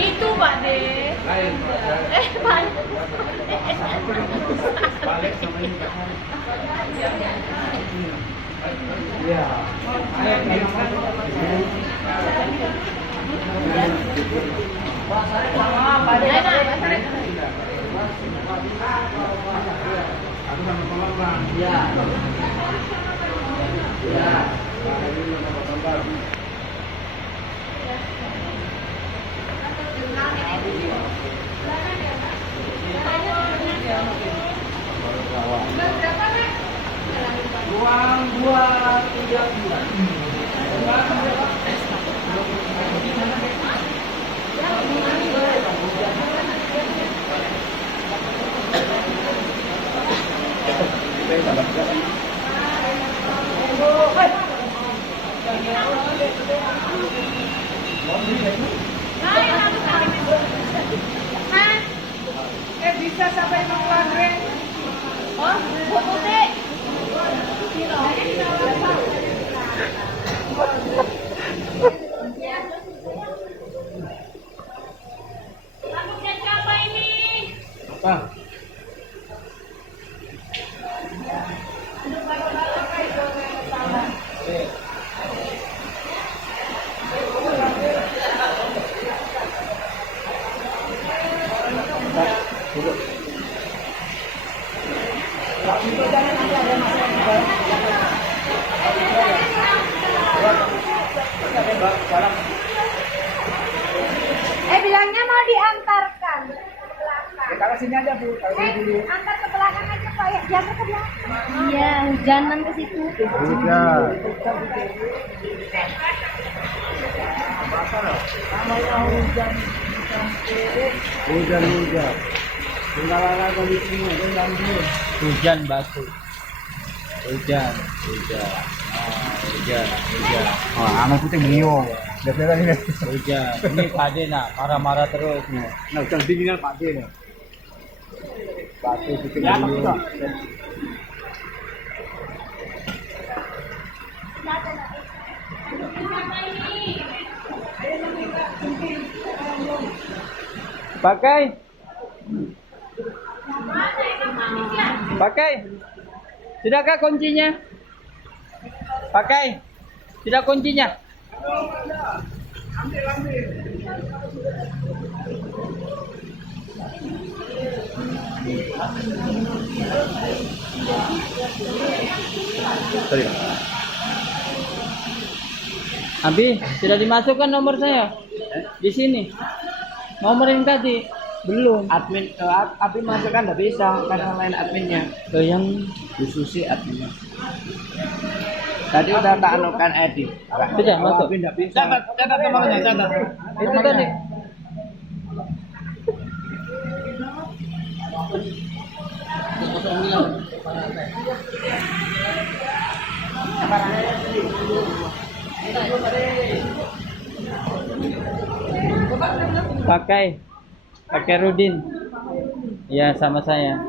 Itu Pak De. Pak. Balik sama ini Pak. Iya. Aku sama Bang. Iya. Iya. Ruang 2 3 bulan. Bisa sampai mengeluarkan. Oh, putih. Rambutnya siapa ini? Apa? Bilangnya mau diantarkan ke belakang. Taruh sini aja Bu, taruh sini dulu. Antar ke belakang aja Pak ya, jangan ke belakang. Iya, hujanan ke situ. Hujan. Hujan. Kendala kondisinya, hujan batu. Hujan. Oh, anak putih beliau. Biasanya ini. Hujan. Ini Pak De nak marah-marah terus nih. Nah, hujan dinginan Pak De nih. Batu putih beliau. Pakai. Sudahkah kuncinya? Pakai. Sudah kuncinya? Abi, sudah dimasukkan nomor saya di sini. Nomor yang tadi belum. Admin, Abi masukkan nggak bisa karena lain adminnya. Ke yang Bu Susi adminnya. Tadi udah tak anukan edit. Sudah masuk. Abi nggak bisa. Catat nomornya, catat. Itu tadi. Pakai Rudin. Ya, sama saya.